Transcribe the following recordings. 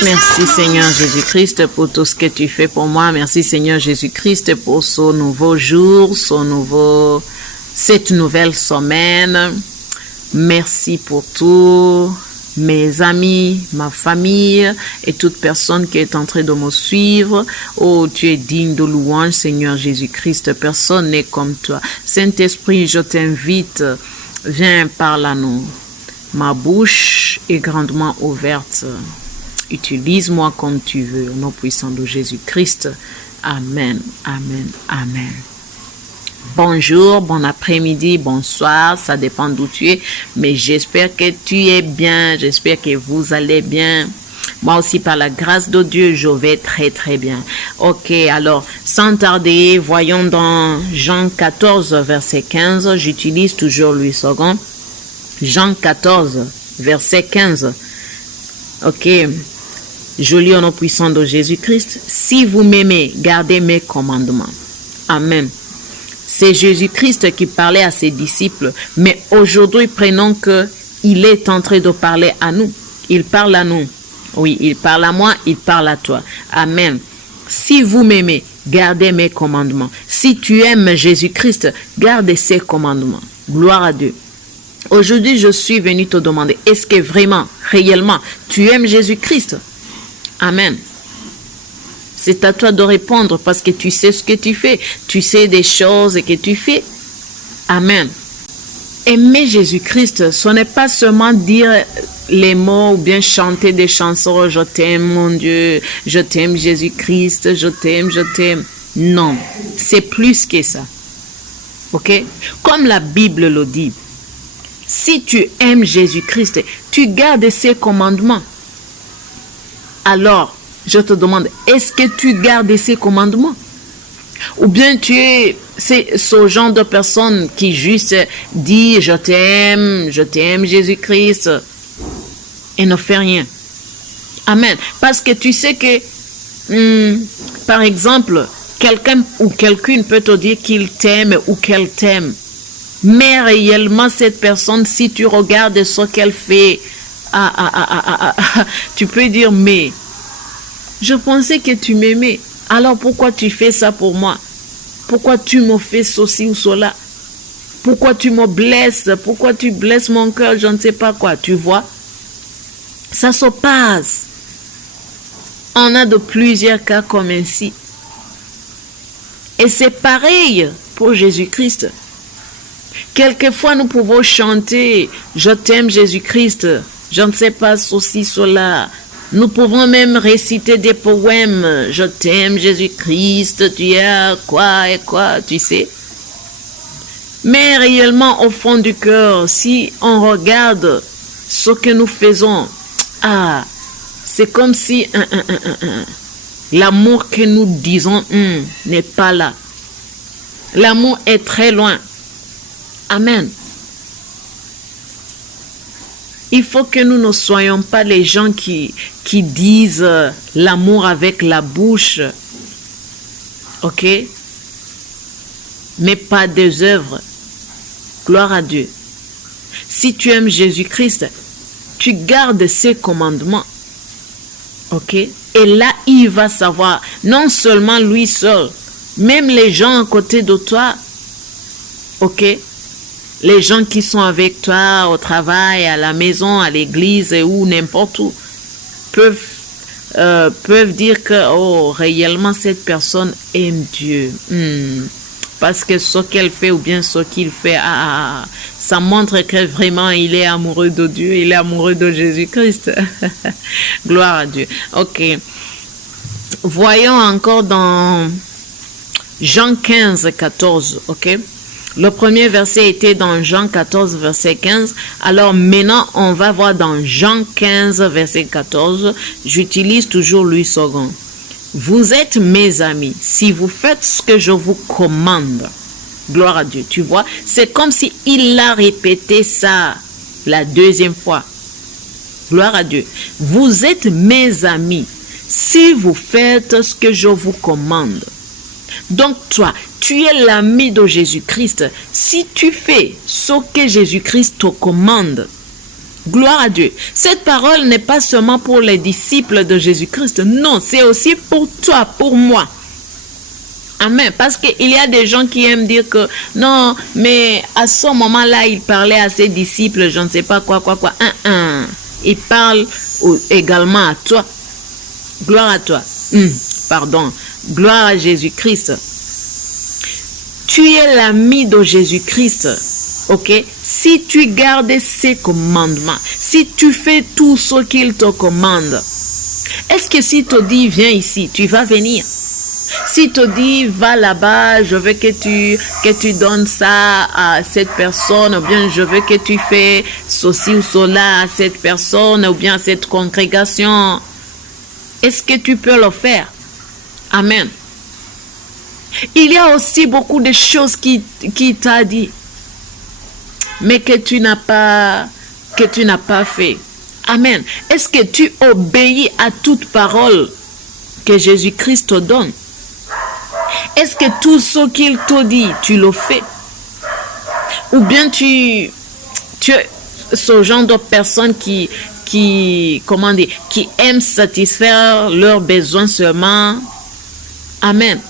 Merci Seigneur Jésus-Christ pour tout ce que tu fais pour moi. Merci Seigneur Jésus-Christ pour ce nouveau jour, cette nouvelle semaine. Merci pour tout, mes amis, ma famille et toute personne qui est en train de me suivre. Oh, tu es digne de louange Seigneur Jésus-Christ. Personne n'est comme toi. Saint-Esprit, je t'invite, viens, parle à nous. Ma bouche est grandement ouverte. Utilise-moi comme tu veux, au nom puissant de Jésus-Christ. Amen, amen, amen. Bonjour, bon après-midi, bonsoir, ça dépend d'où tu es, mais j'espère que tu es bien, j'espère que vous allez bien. Moi aussi, par la grâce de Dieu, je vais très très bien. Ok, alors, sans tarder, voyons dans Jean 14, verset 15, j'utilise toujours 8 secondes. Jean 14, verset 15. Ok. Je lis au nom puissant de Jésus-Christ. Si vous m'aimez, gardez mes commandements. Amen. C'est Jésus-Christ qui parlait à ses disciples. Mais aujourd'hui, prenons qu'il est en train de parler à nous. Il parle à nous. Oui, il parle à moi, il parle à toi. Amen. Si vous m'aimez, gardez mes commandements. Si tu aimes Jésus-Christ, garde ses commandements. Gloire à Dieu. Aujourd'hui, je suis venu te demander, est-ce que vraiment, réellement, tu aimes Jésus-Christ? Amen. C'est à toi de répondre parce que tu sais ce que tu fais. Tu sais des choses que tu fais. Amen. Aimer Jésus-Christ, ce n'est pas seulement dire les mots ou bien chanter des chansons. Je t'aime mon Dieu, je t'aime Jésus-Christ, je t'aime, je t'aime. Non, c'est plus que ça. Ok? Comme la Bible le dit. Si tu aimes Jésus-Christ, tu gardes ses commandements. Alors, je te demande, est-ce que tu gardes ses commandements? Ou bien tu es ce genre de personne qui juste dit je t'aime Jésus-Christ et ne fait rien. Amen. Parce que tu sais que, par exemple, quelqu'un ou quelqu'une peut te dire qu'il t'aime ou qu'elle t'aime. Mais réellement, cette personne, si tu regardes ce qu'elle fait, tu peux dire, mais je pensais que tu m'aimais. Alors pourquoi tu fais ça pour moi? Pourquoi tu me fais ceci ou cela? Pourquoi tu me blesses? Pourquoi tu blesses mon cœur? Je ne sais pas quoi. Tu vois? Ça se passe. On a de plusieurs cas comme ainsi. Et c'est pareil pour Jésus-Christ. Quelquefois, nous pouvons chanter « Je t'aime Jésus-Christ », je ne sais pas ceci, cela. Nous pouvons même réciter des poèmes « Je t'aime Jésus-Christ, tu es quoi et quoi », tu sais. Mais réellement, au fond du cœur, si on regarde ce que nous faisons, c'est comme si l'amour que nous disons n'est pas là. L'amour est très loin. Amen. Il faut que nous ne soyons pas les gens qui disent l'amour avec la bouche. Ok? Mais pas des œuvres. Gloire à Dieu. Si tu aimes Jésus-Christ, tu gardes ses commandements. Ok? Et là, il va savoir, non seulement lui seul, même les gens à côté de toi. Ok? Les gens qui sont avec toi au travail, à la maison, à l'église ou n'importe où peuvent dire que réellement cette personne aime Dieu. Parce que ce qu'elle fait ou bien ce qu'il fait, ça montre que vraiment il est amoureux de Dieu, il est amoureux de Jésus-Christ. Gloire à Dieu. Ok. Voyons encore dans Jean 15, 14. Ok. Le premier verset était dans Jean 14, verset 15. Alors maintenant, on va voir dans Jean 15, verset 14. J'utilise toujours Louis II. Vous êtes mes amis si vous faites ce que je vous commande. Gloire à Dieu. Tu vois, c'est comme si il a répété ça la deuxième fois. Gloire à Dieu. Vous êtes mes amis si vous faites ce que je vous commande. Donc toi, tu es l'ami de Jésus-Christ si tu fais ce que Jésus-Christ te commande. Gloire à Dieu. Cette parole n'est pas seulement pour les disciples de Jésus-Christ. Non, c'est aussi pour toi, pour moi. Amen. Parce qu'il y a des gens qui aiment dire que non, mais à ce moment-là, il parlait à ses disciples, je ne sais pas quoi. Il parle également à toi. Gloire à toi. Gloire à Jésus-Christ. Tu es l'ami de Jésus-Christ. Ok? Si tu gardes ses commandements, si tu fais tout ce qu'il te commande, est-ce que s'il te dit viens ici, tu vas venir? S'il te dit va là-bas, je veux que tu donnes ça à cette personne, ou bien je veux que tu fais ceci ou cela à cette personne, ou bien à cette congrégation, est-ce que tu peux le faire? Amen. Il y a aussi beaucoup de choses qui t'a dit, mais que tu n'as pas fait. Amen. Est-ce que tu obéis à toute parole que Jésus-Christ te donne? Est-ce que tout ce qu'il te dit, tu le fais? Ou bien tu es ce genre de personne qui aiment satisfaire leurs besoins seulement? Amen.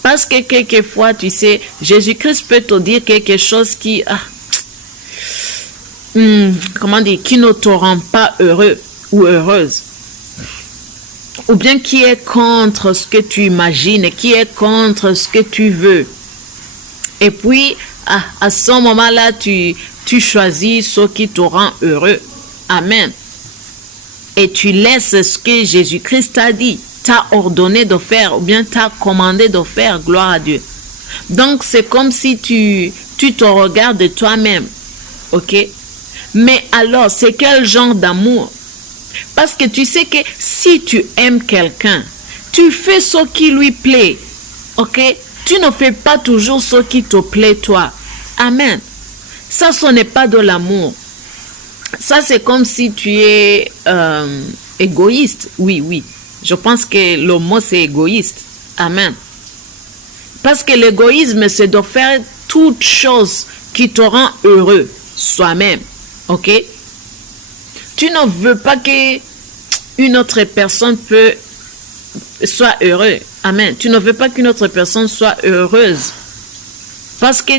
Parce que quelquefois, tu sais, Jésus-Christ peut te dire quelque chose qui ne te rend pas heureux ou heureuse. Ou bien qui est contre ce que tu imagines, qui est contre ce que tu veux. Et puis, à ce moment-là, tu choisis ce qui te rend heureux. Amen. Et tu laisses ce que Jésus-Christ t'a dit, t'a ordonné de faire, ou bien t'a commandé de faire. Gloire à Dieu. Donc, c'est comme si tu te regardes toi-même. Ok? Mais alors, c'est quel genre d'amour? Parce que tu sais que si tu aimes quelqu'un, tu fais ce qui lui plaît. Ok? Tu ne fais pas toujours ce qui te plaît toi. Amen. Ça, ce n'est pas de l'amour. Ça, c'est comme si tu es égoïste. Oui. Je pense que le mot, c'est égoïste. Amen. Parce que l'égoïsme, c'est de faire toute chose qui te rend heureux soi-même. Ok? Tu ne veux pas que une autre personne soit heureuse. Amen. Tu ne veux pas qu'une autre personne soit heureuse. Parce que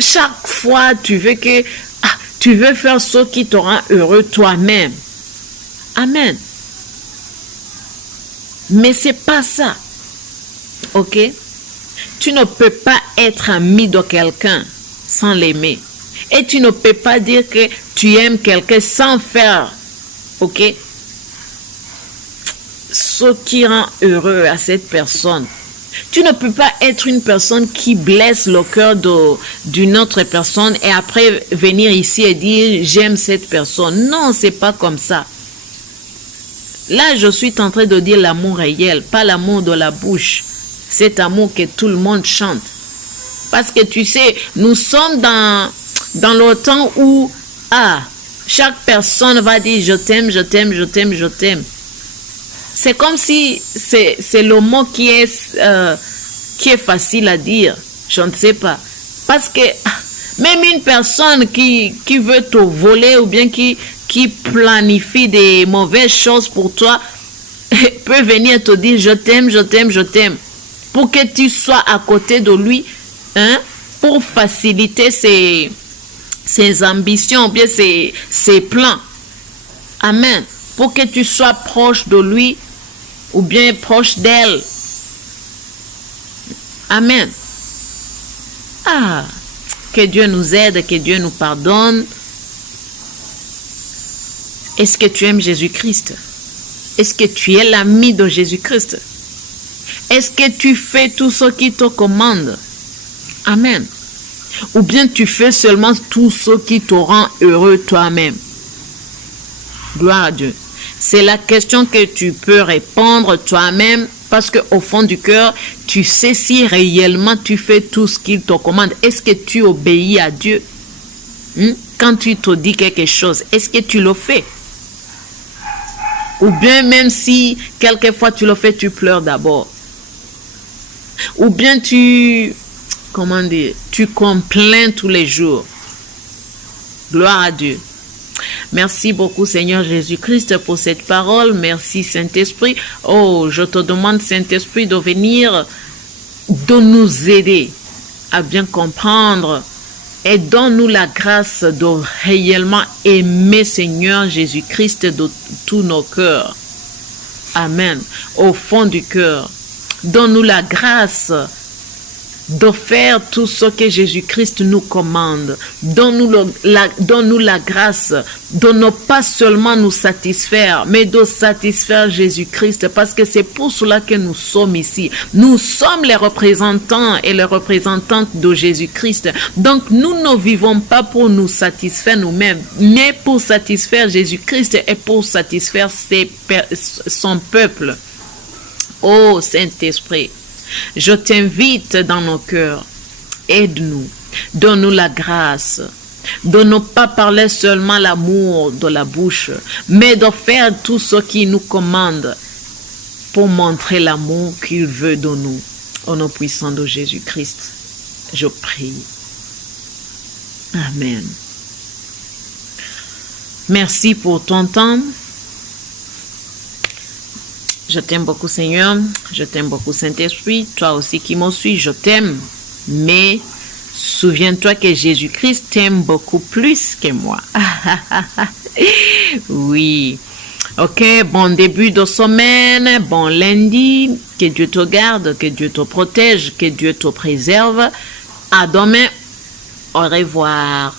chaque fois, tu veux faire ce qui te rend heureux toi-même. Amen. Mais c'est pas ça. Ok? Tu ne peux pas être ami de quelqu'un sans l'aimer. Et tu ne peux pas dire que tu aimes quelqu'un sans faire, ok, ce qui rend heureux à cette personne. Tu ne peux pas être une personne qui blesse le cœur d'une autre personne et après venir ici et dire j'aime cette personne. Non, c'est pas comme ça. Là, je suis en train de dire l'amour réel, pas l'amour de la bouche. Cet amour que tout le monde chante. Parce que tu sais, nous sommes dans le temps où chaque personne va dire je t'aime, je t'aime, je t'aime, je t'aime. C'est comme si c'est le mot qui est facile à dire. Je ne sais pas. Parce que même une personne qui veut te voler ou bien qui planifie des mauvaises choses pour toi peut venir te dire je t'aime, je t'aime, je t'aime. Pour que tu sois à côté de lui, hein, pour faciliter ses ambitions ou bien ses plans. Amen. Pour que tu sois proche de lui ou bien proche d'elle. Amen. Que Dieu nous aide, que Dieu nous pardonne. Est-ce que tu aimes Jésus-Christ? Est-ce que tu es l'ami de Jésus-Christ? Est-ce que tu fais tout ce qu'il te commande? Amen. Ou bien tu fais seulement tout ce qui te rend heureux toi-même? Gloire à Dieu. C'est la question que tu peux répondre toi-même parce qu'au fond du cœur, tu sais si réellement tu fais tout ce qu'il te commande. Est-ce que tu obéis à Dieu? Quand tu te dis quelque chose, est-ce que tu le fais? Ou bien même si quelquefois tu le fais, tu pleures d'abord. Ou bien tu complains tous les jours. Gloire à Dieu. Merci beaucoup Seigneur Jésus-Christ pour cette parole. Merci Saint-Esprit. Oh, je te demande Saint-Esprit de venir, de nous aider à bien comprendre et donne-nous la grâce de réellement aimer Seigneur Jésus-Christ de tous nos cœurs. Amen. Au fond du cœur. Donne-nous la grâce de faire tout ce que Jésus-Christ nous commande. Donne-nous la grâce de ne pas seulement nous satisfaire, mais de satisfaire Jésus-Christ, parce que c'est pour cela que nous sommes ici. Nous sommes les représentants et les représentantes de Jésus-Christ. Donc, nous ne vivons pas pour nous satisfaire nous-mêmes, mais pour satisfaire Jésus-Christ et pour satisfaire son peuple. Oh Saint-Esprit, je t'invite dans nos cœurs, aide-nous, donne-nous la grâce de ne pas parler seulement l'amour de la bouche, mais de faire tout ce qu'il nous commande pour montrer l'amour qu'il veut de nous. Au nom puissant de Jésus-Christ, je prie. Amen. Merci pour ton temps. Je t'aime beaucoup, Seigneur. Je t'aime beaucoup, Saint-Esprit. Toi aussi qui me suis, je t'aime. Mais souviens-toi que Jésus-Christ t'aime beaucoup plus que moi. Oui. Ok, bon début de semaine, bon lundi. Que Dieu te garde, que Dieu te protège, que Dieu te préserve. À demain. Au revoir.